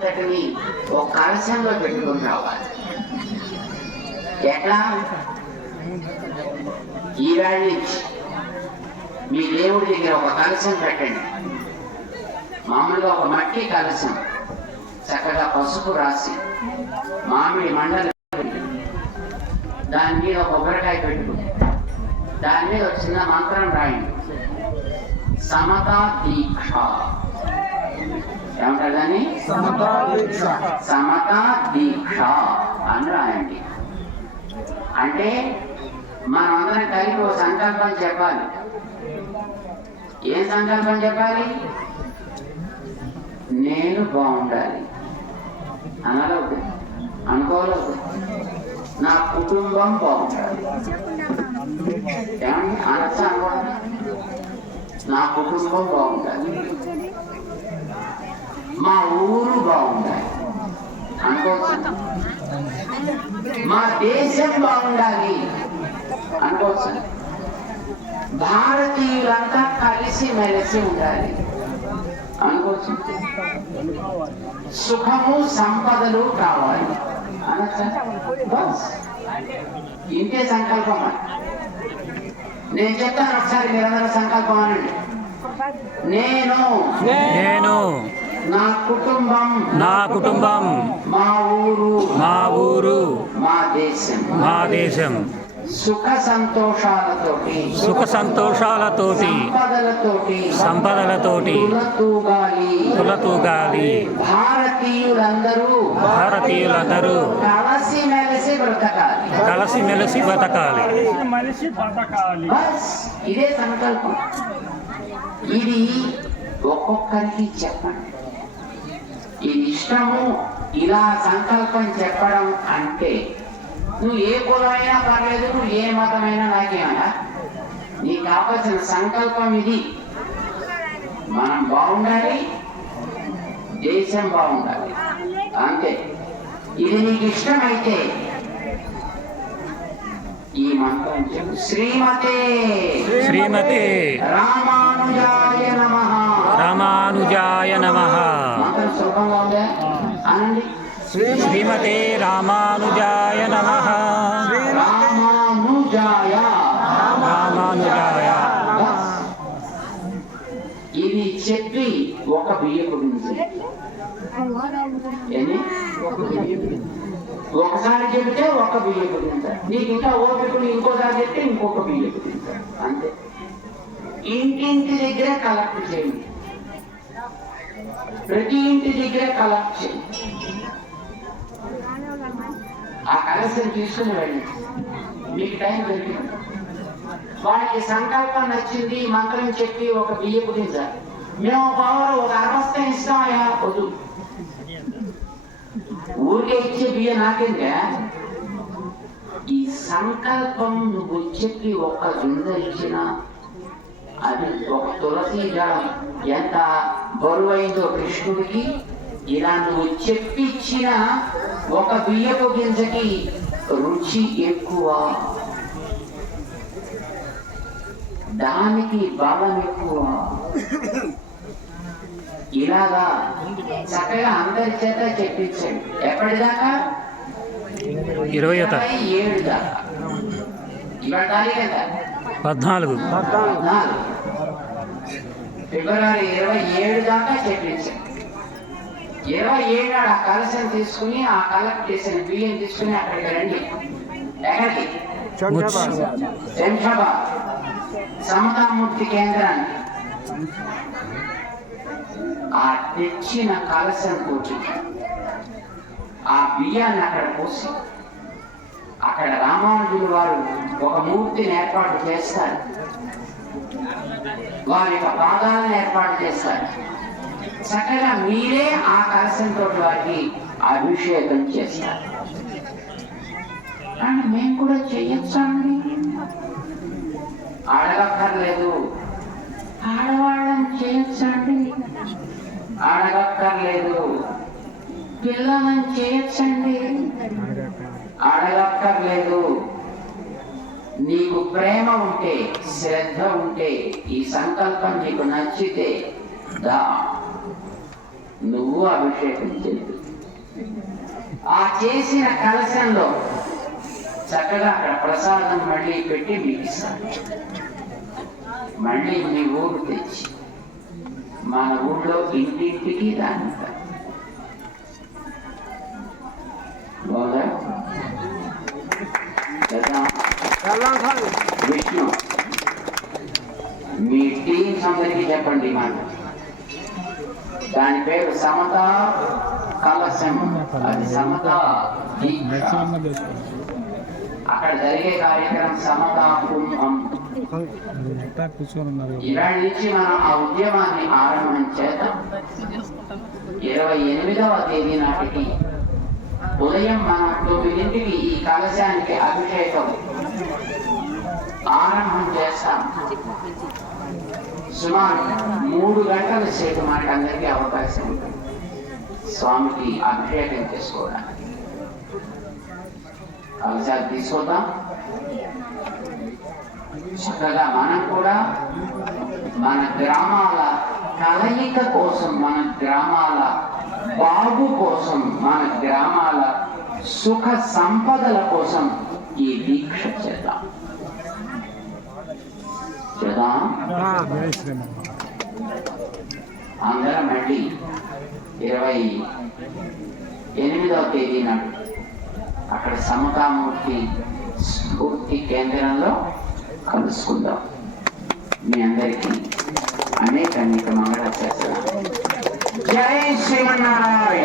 అంతటిని ఒక కలశంలో పెట్టుకుని రావాలి. ఎట్లా? ఈవేళ నుంచి. మీ దేవుడి దగ్గర ఒక కలశం పెట్టండి. మామూలుగా ఒక మట్టి కలశం. చక్కగా పసుపు రాసి మామిడి మండలి దాని మీద ఒక కొబ్బరికాయ పెట్టుకుని దాని మీద ఒక చిన్న మంత్రం రాయండి. సమతా దీక్ష ఏమంటారు దాన్ని సమతా దీక్ష అని రాయండి. అంటే మనం అందరం కలిపి ఒక సంకల్పం చెప్పాలి. ఏం సంకల్పం చెప్పాలి? నేను బాగుండాలి. అనలేదు. అనుకోలేదు. నా కుటుంబం బాగుండాలి. ఏమండి? అనొచ్చా? అనుకోండి నా కుటుంబం బాగుండాలి. మా ఊరు బాగుండాలి. అనుకోవచ్చు? మా దేశం బాగుండాలి. అనుకోవచ్చు? భారతీయులంతా కలిసి మెలిసి ఉండాలి. అనుకోవచ్చు? సుఖము సంపదలు కావాలి. అనొచ్చా? బస్. ఇంతే సంకల్పం నేను చెప్తాను ఒకసారి మీరందరూ సంకల్పం అనండి. నేను. నేను. నా కుటుంబం నా కుటుంబం మా ఊరు మా ఊరు మా దేశం. మా దేశం. సుఖ సంతోషాలతోటి సుఖ సంతోషాలతోటి సంపదలతోటి సంపదలతోటి తులతూగాలి. తులతూగాలి. భారతీయులందరూ భారతీయులందరూ కలిసి మెలిసి బ్రతకాలి. కలిసిమెలిసి బతకాలి మనిషి బతకాలి బస్ ఇదే సంకల్పం. ఇది ఒక్కొక్కరికి చెప్పండి. ఇది ఇష్టము ఇలా సంకల్పం చెప్పడం అంటే నువ్వు ఏ కులమైనా పర్లేదు నువ్వు ఏ మతమైనా నాకేమన్నా? నీకు కావాల్సిన సంకల్పం ఇది. మనం బాగుండాలి దేశం బాగుండాలి. అంతే. ఇది నీకు ఇష్టమైతే ఈ మంత్రం చెప్పు. శ్రీమతే శ్రీమతే రామానుజాయ నమ. రామానుజాయ నమ. శ్రీమతే రామానుజాయ నమ. రామానుజాయ. రామానుజాయ ఇది చెప్పి ఒక బియ్యపు ఒకసారి చెబితే ఒక బియ్యపు నీకు ఇంకా ఓపికలు ఇంకోసారి చెప్తే ఇంకొక బియ్యపు అంతే. ఇంటింటి దగ్గర కలెక్ట్ చేయండి. ప్రతి ఇంటి దగ్గర కలెక్ట్ ఆ కలెక్షన్ తీసుకుని వెళ్ళి మీకు టైం దొరికింది. వాళ్ళకి సంకల్పం నచ్చింది మంత్రం చెప్పి ఒక బియ్యపు గింజ మేము పవర్ ఒక అరవస్థ ఇస్తామయ్యా వద్దు. ఊరికే ఇచ్చే బియ్యం నాకేంటే ఈ సంకల్పం నువ్వు చెప్పి ఒక గింజ ఇచ్చినా అది ఒక తులసి దళం ఎంత బరువైందో కృష్ణుడికి ఇలా నువ్వు చెప్పిచ్చిన ఒక బియ్యపు గింజకి రుచి ఎక్కువ. దానికి బలం ఎక్కువ. ఇలాగా చక్కగా అందరి చేత చెప్పించండి. ఎప్పటిదాకా? ఇరవై ఏడు దాకా. ఇవాళ తారీఖు ఎంత? పద్నాలుగు. ఫిబ్రవరి ఇరవై ఏడు దాకా చెప్పించండి ఇరవై ఏడు ఆ కలసం తీసుకుని ఆ కలెక్ట్ చేసిన బియ్యం తీసుకుని అక్కడికి రండి. ఎక్కడికి? శంషాబాద్ సమతామూర్తి కేంద్రాన్ని. ఆ తెచ్చిన కలసం తోటి ఆ బియ్యాన్ని అక్కడ పోసి అక్కడ రామానుజులు వారు ఒక మూర్తిని ఏర్పాటు చేస్తారు. వారి యొక్క పాదాలను ఏర్పాటు చేస్తారు. చక్కగా మీరే ఆ కలశంతో వారికి అభిషేకం చేస్తారు. కానీ మేము కూడా చేయొచ్చా అండి అడగక్కర్లేదు. ఆడవాళ్ళని చేయొచ్చండి అడగక్కర్లేదు. పిల్లలను చేయొచ్చండి అడగక్కర్లేదు. నీకు ప్రేమ ఉంటే శ్రద్ధ ఉంటే ఈ సంకల్పం నీకు నచ్చితే దా. నువ్వు అభిషేకం చెందు ఆ చేసిన కలశంలో చక్కగా అక్కడ ప్రసాదం మళ్ళీ పెట్టి మిగిస్తాను. మళ్ళీ మీ ఊరు తెచ్చి మన ఊళ్ళో ఇంటింటికి దాని విష్ణు మీ టీమ్స్ అందరికీ చెప్పండి మాట. దాని పేరు సమత కలశం. అది సమత అక్కడ జరిగే కార్యక్రమం సమత కుంభం. ఇవాళ నుంచి మనం ఆ ఉద్యమాన్ని ఆరంభం చేద్దాం. ఇరవై ఎనిమిదవ తేదీ నాటికి ఉదయం మనం తొమ్మిదింటికి ఈ కలశానికి అభిషేకం ఆరంభం చేస్తాం. సుమారు మూడు గంటల సేపు మనకు అందరికీ అవకాశం ఉంటుంది. స్వామికి అభిషేకం చేసుకోవడానికి. కలశాలు తీసుకుందాం చక్కగా మనం కూడా మన గ్రామాల కలయిక కోసం మన గ్రామాల బాగు కోసం మన గ్రామాల సుఖ సంపదల కోసం ఈ దీక్ష చేద్దాం. చేద్దాం? అందరం మళ్ళీ ఇరవై ఎనిమిదవ తేదీ నాడు అక్కడ సమతామూర్తి స్ఫూర్తి కేంద్రంలో కలుసుకుందాం. మీ అందరికీ అనేక అనేక మంగళ జై శ్రీమన్నారాయణ